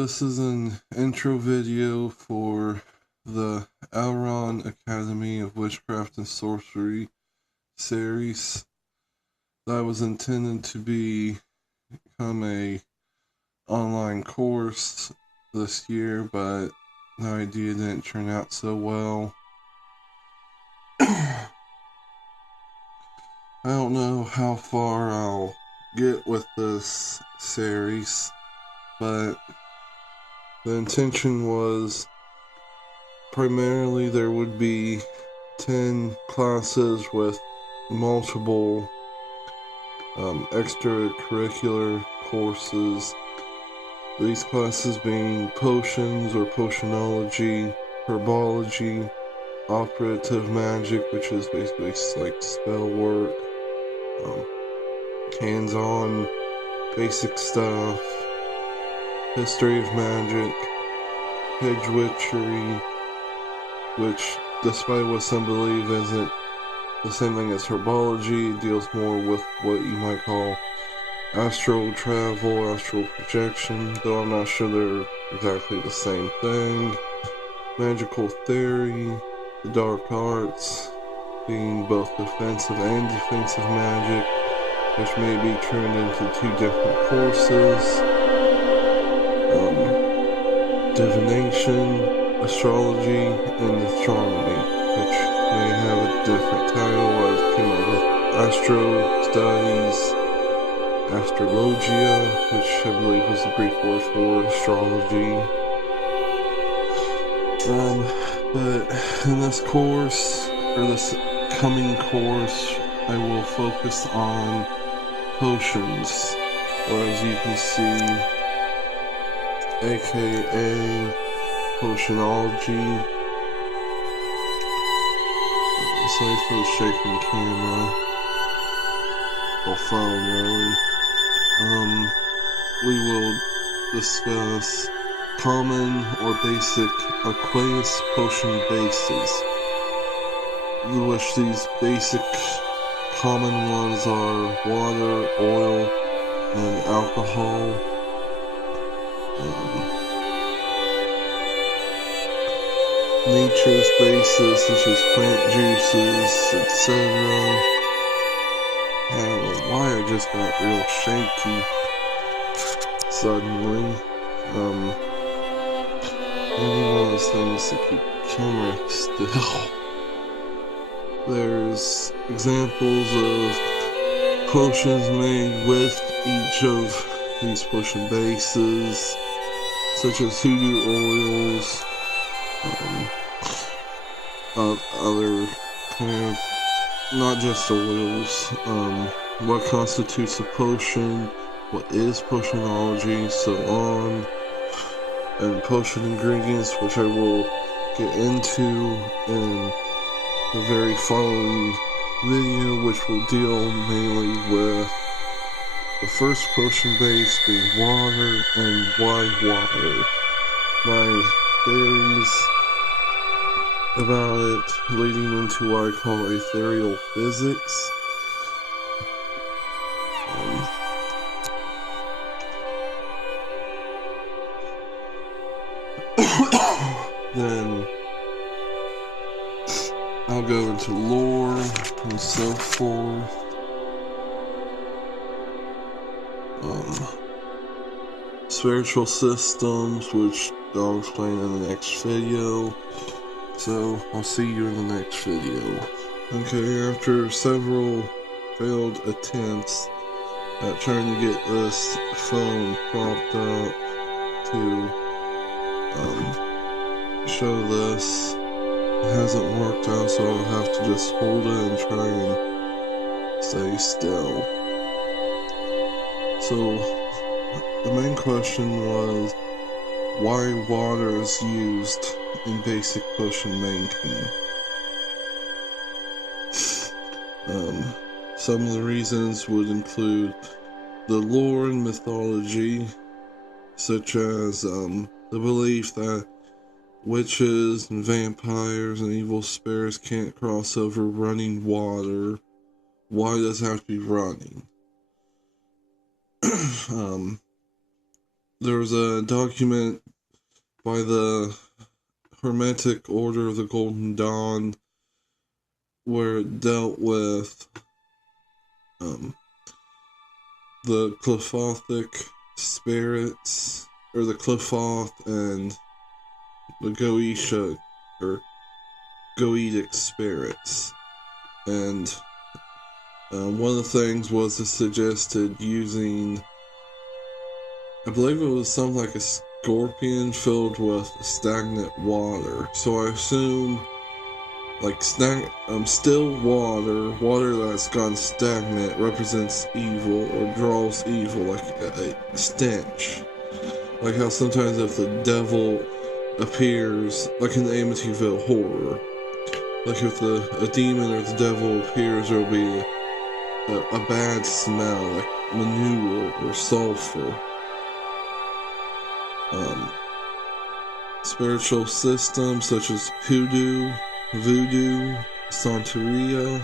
this is an intro video for the Alraun Academy of Witchcraft and Sorcery series that was intended to become a online course this year, but the idea didn't turn out so well. I don't know how far I'll get with this series, but the intention was primarily there would be 10 classes with multiple extracurricular courses. These classes being potions or potionology, herbology, operative magic, which is basically like spell work, hands-on basic stuff, history of magic, hedge witchery, which, despite what some believe, isn't the same thing as herbology. It deals more with what you might call astral travel, astral projection, though I'm not sure they're exactly the same thing. Magical theory, the dark arts, being both offensive and defensive magic, which may be turned into 2 different courses. Divination, astrology, and astronomy, which may have a different title. I came up with Astro Studies, Astrologia, which I believe was the Greek word for astrology. But in this course, or this coming course, I will focus on potions, or as you can see, aka potionology. Sorry for the shaking camera, or phone really. We will discuss common or basic aqueous potion bases, which these basic common ones are water, oil, and alcohol. Nature's bases such as plant juices, etc. I don't know why I just got real shaky suddenly. Maybe one of those things to keep the camera still. There's examples of potions made with each of these potion bases, such as hoodoo oils, other kind of, not just oils, what constitutes a potion, what is potionology, so on, and potion ingredients, which I will get into in the very following video, which will deal mainly with the first potion base being water, and why water. My theories about it leading into what I call Aethyreal Physics. Then I'll go into lore and so forth. Spiritual systems, which I'll explain in the next video. So, I'll see you in the next video. Okay, after several failed attempts at trying to get this phone propped up to show this, it hasn't worked out, so I'll have to just hold it and try and stay still. So, the main question was why water is used in basic potion making. Some of the reasons would include the lore and mythology, such as the belief that witches and vampires and evil spirits can't cross over running water. Why does it have to be running? there was a document by the Hermetic Order of the Golden Dawn where it dealt with the Qliphothic spirits, or the Qliphoth and the Goetia, or Goetic spirits. And one of the things was it suggested using, I believe it was something like a scorpion filled with stagnant water. So I assume like still water that's gone stagnant represents evil or draws evil, like a stench. Like how sometimes if the devil appears, like in the Amityville Horror, like if a demon or the devil appears, there'll be a bad smell, like manure or sulfur. Spiritual systems such as hoodoo, voodoo, Santeria,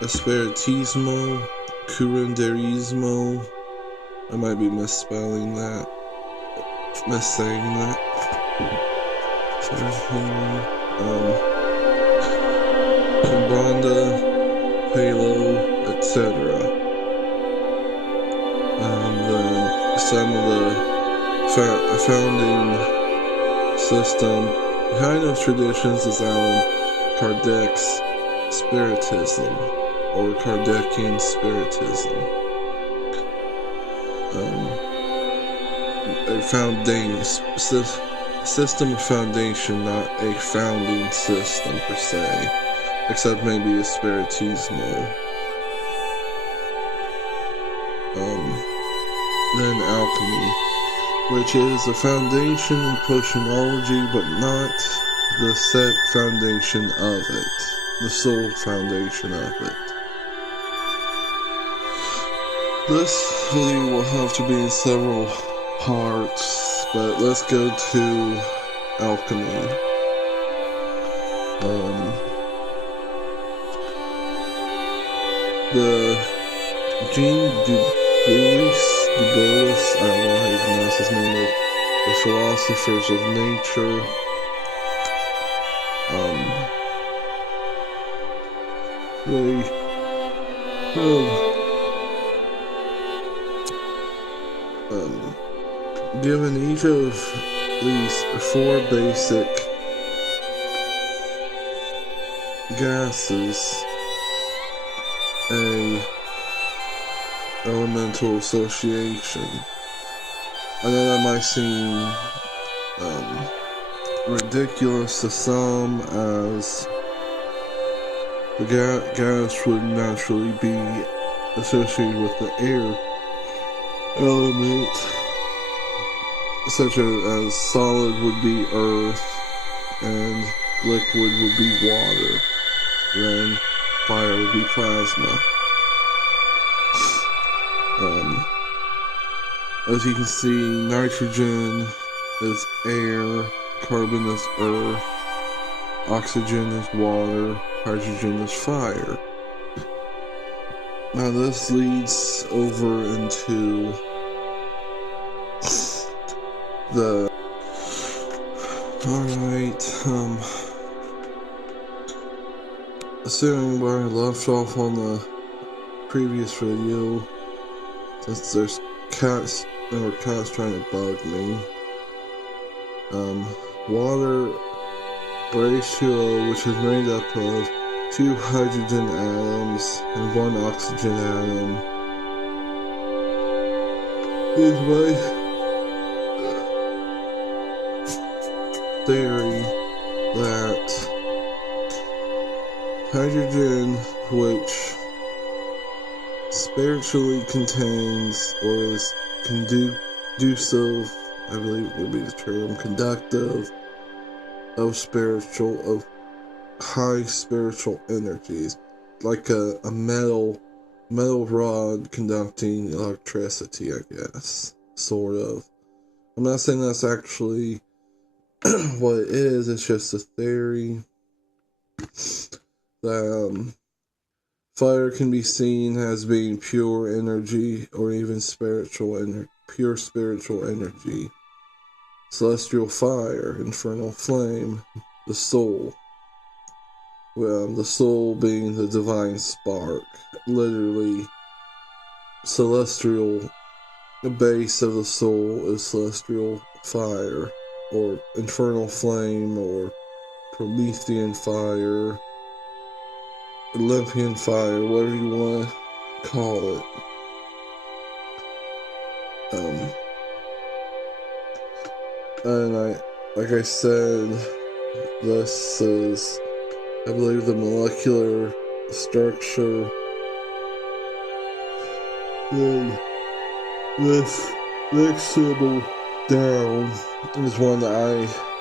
Espiritismo, Curanderismo. I might be missaying that. Kimbanda, Palo, etc. And then some of the founding system behind those traditions is Allan Kardec's Spiritism, or Kardecian Spiritism. A system of foundation, not a founding system per se, except maybe a Spiritismo. Then alchemy, which is a foundation in potionology, but not the set foundation of it, the sole foundation of it. This video will have to be in several parts, but let's go to alchemy. The Jean Dubois, I don't know how you pronounce his name, the philosophers of nature. They given each of these 4 basic gases a elemental association. I know that might seem ridiculous to some, as the gas would naturally be associated with the air element, such as solid would be earth and liquid would be water, then fire would be plasma. As you can see, nitrogen is air, carbon is earth, oxygen is water, hydrogen is fire. Now this leads over into the... Alright, assuming where I left off on the previous video, since there's cats trying to bug me. Water, or H2O, which is made up of 2 hydrogen atoms and 1 oxygen atom, is my theory that hydrogen, which spiritually contains, or is conducive, I believe would be the term, conductive of high spiritual energies, like a metal rod conducting electricity, I guess, sort of. I'm not saying that's actually what it is, it's just a theory that Fire can be seen as being pure energy or even pure spiritual energy. Celestial fire, infernal flame, the soul. Well, the soul being the divine spark. Literally, celestial, the base of the soul is celestial fire, or infernal flame, or Promethean fire, Olympian fire, whatever you want to call it. And like I said, this is, I believe, the molecular structure. And this next symbol down is one that I